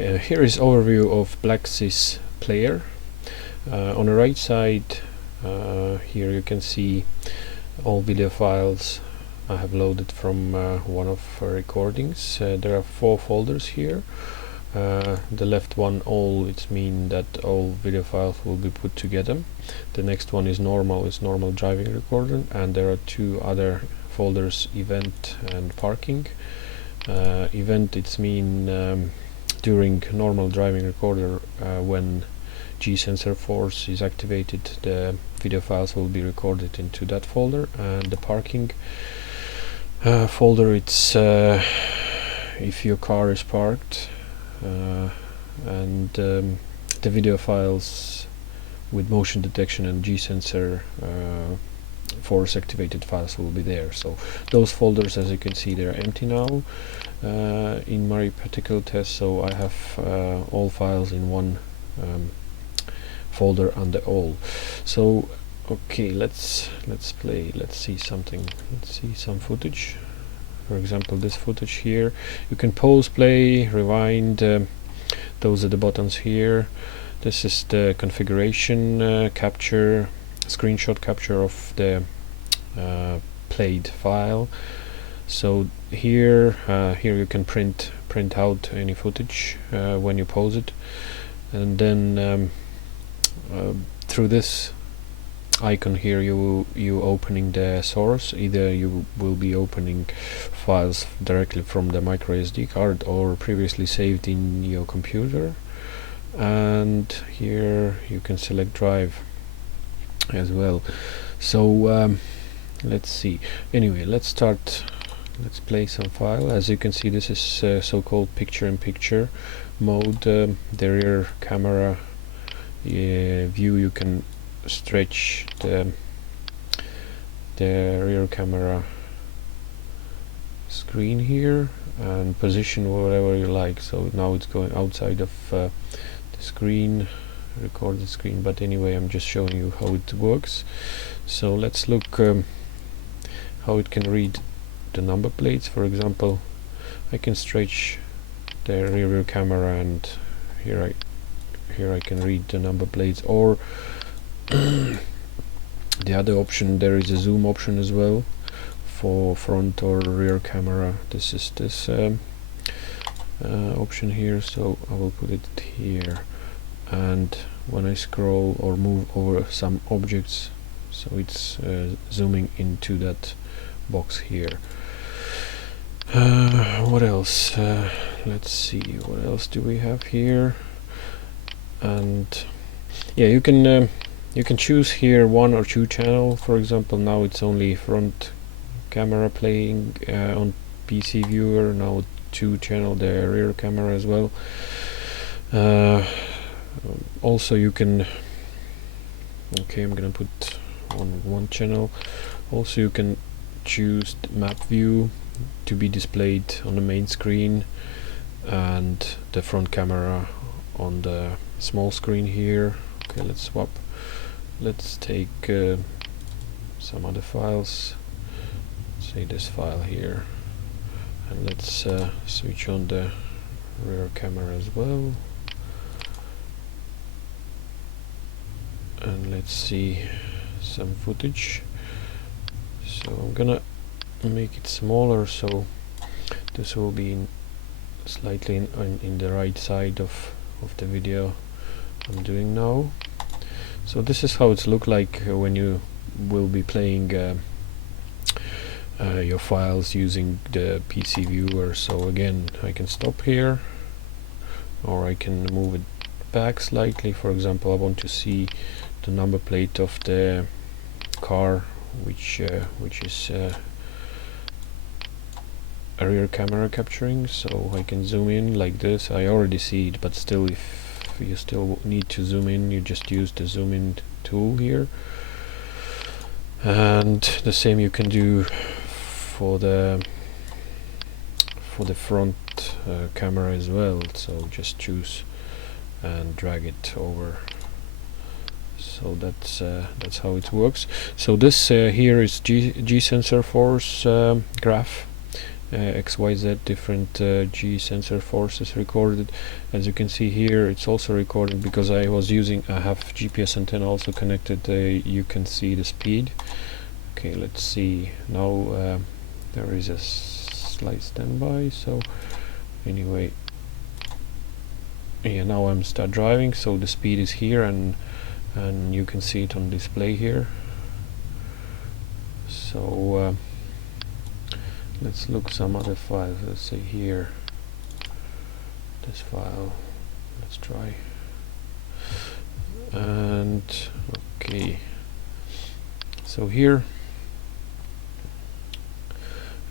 Here is overview of BlackSys player. On the right side, here you can see all video files I have loaded from one of our recordings. There are 4 folders here. The left one, all, it means that all video files will be put together. The next one is normal driving recorder, and there are 2 other folders, event and parking. Event, it's mean during normal driving recorder, when G-sensor force is activated, the video files will be recorded into that folder. And the parking folder, it's if your car is parked, and the video files with motion detection and G-sensor force activated files will be there. So those folders, as you can see, they're empty now in my particular test, so I have all files in one folder under all. So okay, let's play, let's see something, let's see some footage. For example, this footage here, you can pause, play, rewind, those are the buttons here. This is the configuration capture, screenshot capture of the played file. So here you can print out any footage when you pause it, and then through this icon here you opening the source. Either you will be opening files directly from the micro SD card or previously saved in your computer, and here you can select drive as well. So let's see. Anyway, let's start. Let's play some file. As you can see, this is so-called picture-in-picture mode. The rear camera view, you can stretch the rear camera screen here and position whatever you like. So now it's going outside of the screen, recorded screen, but anyway, I'm just showing you how it works. So let's look how it can read the number plates. For example, I can stretch the rear camera, and here I can read the number plates. Or the other option, there is a zoom option as well for front or rear camera. This is this option here, so I will put it here, and when I scroll or move over some objects, so it's zooming into that box here. What else? Let's see, what else do we have here? And yeah, you can choose here 1 or 2 channel. For example, now it's only front camera playing on PC Viewer. Now 2 channel, the rear camera as well. Also you can, okay, I'm gonna put on 1 channel. Also you can choose the map view to be displayed on the main screen, and the front camera on the small screen here. Okay, let's swap. Let's take some other files, say this file here, and let's switch on the rear camera as well, and let's see some footage. So I'm gonna make it smaller, so this will be slightly in the right side of the video I'm doing now. So this is how it's look like when you will be playing your files using the PC Viewer. So again, I can stop here, or I can move it back slightly. For example, I want to see the number plate of the car, which is a rear camera capturing, so I can zoom in like this. I already see it, but still, if you still need to zoom in, you just use the zoom in tool here. And the same you can do for the front camera as well. So just choose and drag it over. So that's how it works. So this here is G-sensor force graph. XYZ different G sensor forces recorded. As you can see here, it's also recorded because I have GPS antenna also connected. You can see the speed. Okay, let's see now. There is a slight standby, so anyway, yeah, now I'm start driving, so the speed is here, and you can see it on display here. So let's look some other files. Let's say here, this file, let's try, and okay, so here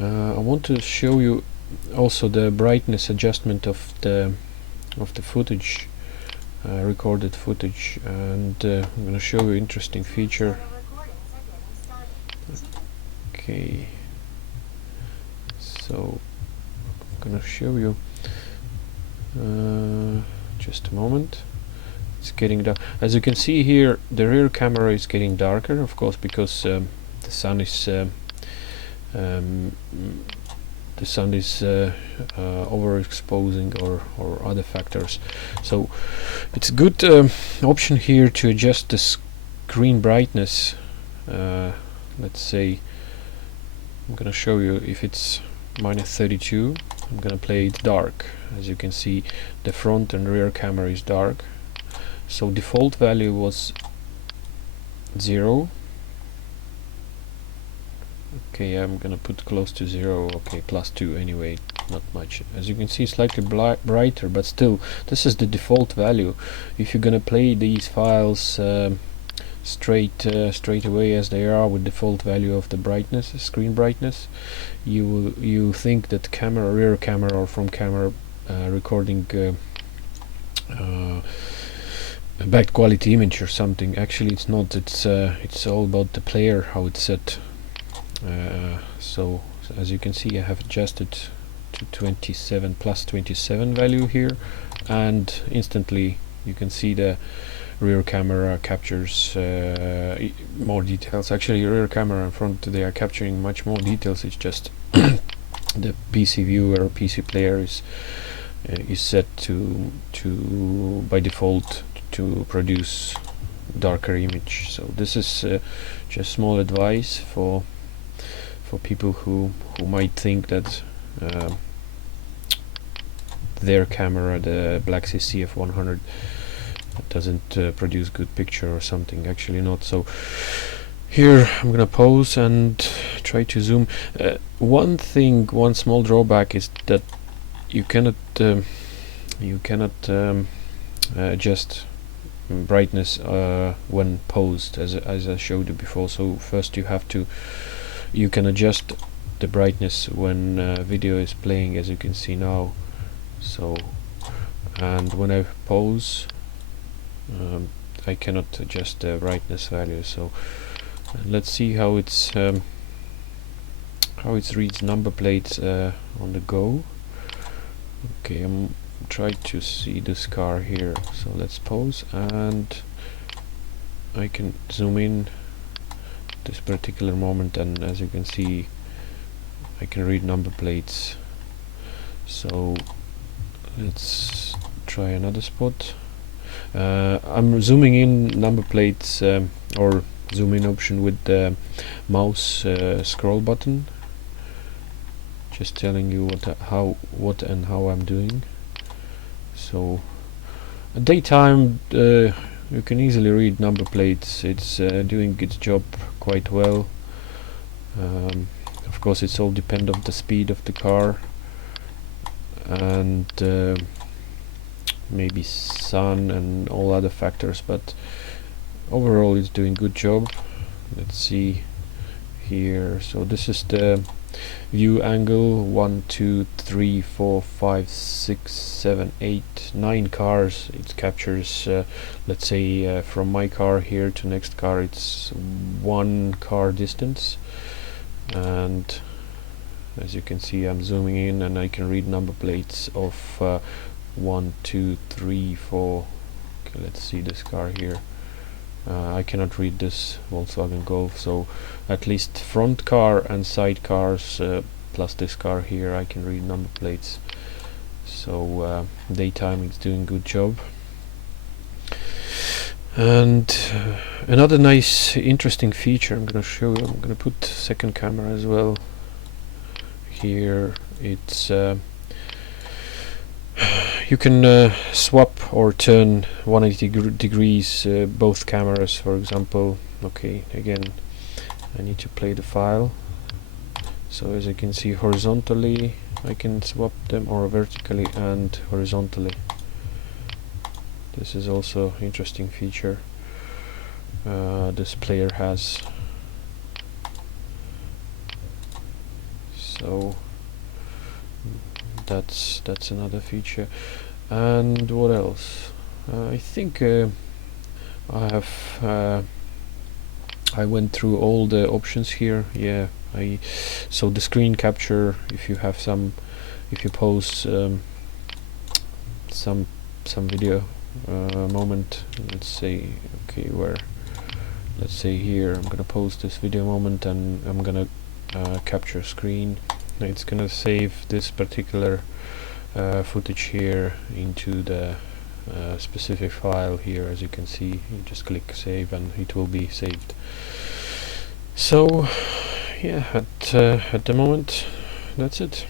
I want to show you also the brightness adjustment of the footage, recorded footage, and I'm going to show you an interesting feature. Okay, so I'm going to show you just a moment. It's getting dark. As you can see here, the rear camera is getting darker, of course, because the sun is overexposing or other factors. So it's a good option here to adjust the screen brightness. Let's say I'm gonna show you if it's -32. I'm gonna play it dark. As you can see, the front and rear camera is dark. So default value was 0. Okay, I'm gonna put close to 0. Okay, +2 anyway, not much. As you can see, slightly brighter, but still, this is the default value. If you're gonna play these files straight away as they are with default value of the brightness, screen brightness, you think that rear camera or front camera recording a bad quality image or something. Actually, it's not. It's all about the player, how it's set. So as you can see, I have adjusted to 27 +27 value here, and instantly you can see the rear camera captures more details. Actually, rear camera and front, they are capturing much more details. It's just the PC viewer or PC player is set to by default to produce darker image. So this is just small advice for people who might think that their camera, the BlackSys CF100, doesn't produce good picture or something. Actually not. So here I'm gonna pause and try to zoom. One small drawback is that you cannot adjust brightness when paused, as I showed you before. So first you can adjust the brightness when video is playing, as you can see now. So, and when I pause, I cannot adjust the brightness value. So let's see how it reads number plates on the go. Okay, I'm trying to see this car here. So let's pause, and I can zoom in this particular moment, and as you can see, I can read number plates. So let's try another spot. I'm zooming in number plates or zoom in option with the mouse scroll button, just telling you what and how I'm doing. So at daytime you can easily read number plates. It's doing its job quite well. Of course, it's all depend on the speed of the car and maybe sun and all other factors, but overall it's doing good job. Let's see here. So this is the view angle. 1 2 3 4 5 6 7 8 9 cars it captures. Let's say from my car here to next car, it's 1 car distance, and as you can see, I'm zooming in and I can read number plates of 1 2 3 4. Okay, let's see this car here. I cannot read this Volkswagen Golf, so at least front car and side cars plus this car here, I can read number plates. So daytime it's doing good job. And another nice interesting feature I'm gonna show you, I'm gonna put second camera as well here. It's you can swap or turn 180 degrees both cameras, for example. Okay, again I need to play the file. So as you can see, horizontally I can swap them, or vertically and horizontally. This is also interesting feature this player has. So that's another feature. And what else? I think I went through all the options here. Yeah, so the screen capture, if you have if you pause some video moment, let's say, okay, let's say here I'm gonna pause this video moment and I'm gonna capture screen. It's gonna save this particular footage here into the specific file here. As you can see, you just click save and it will be saved. So yeah, at the moment that's it.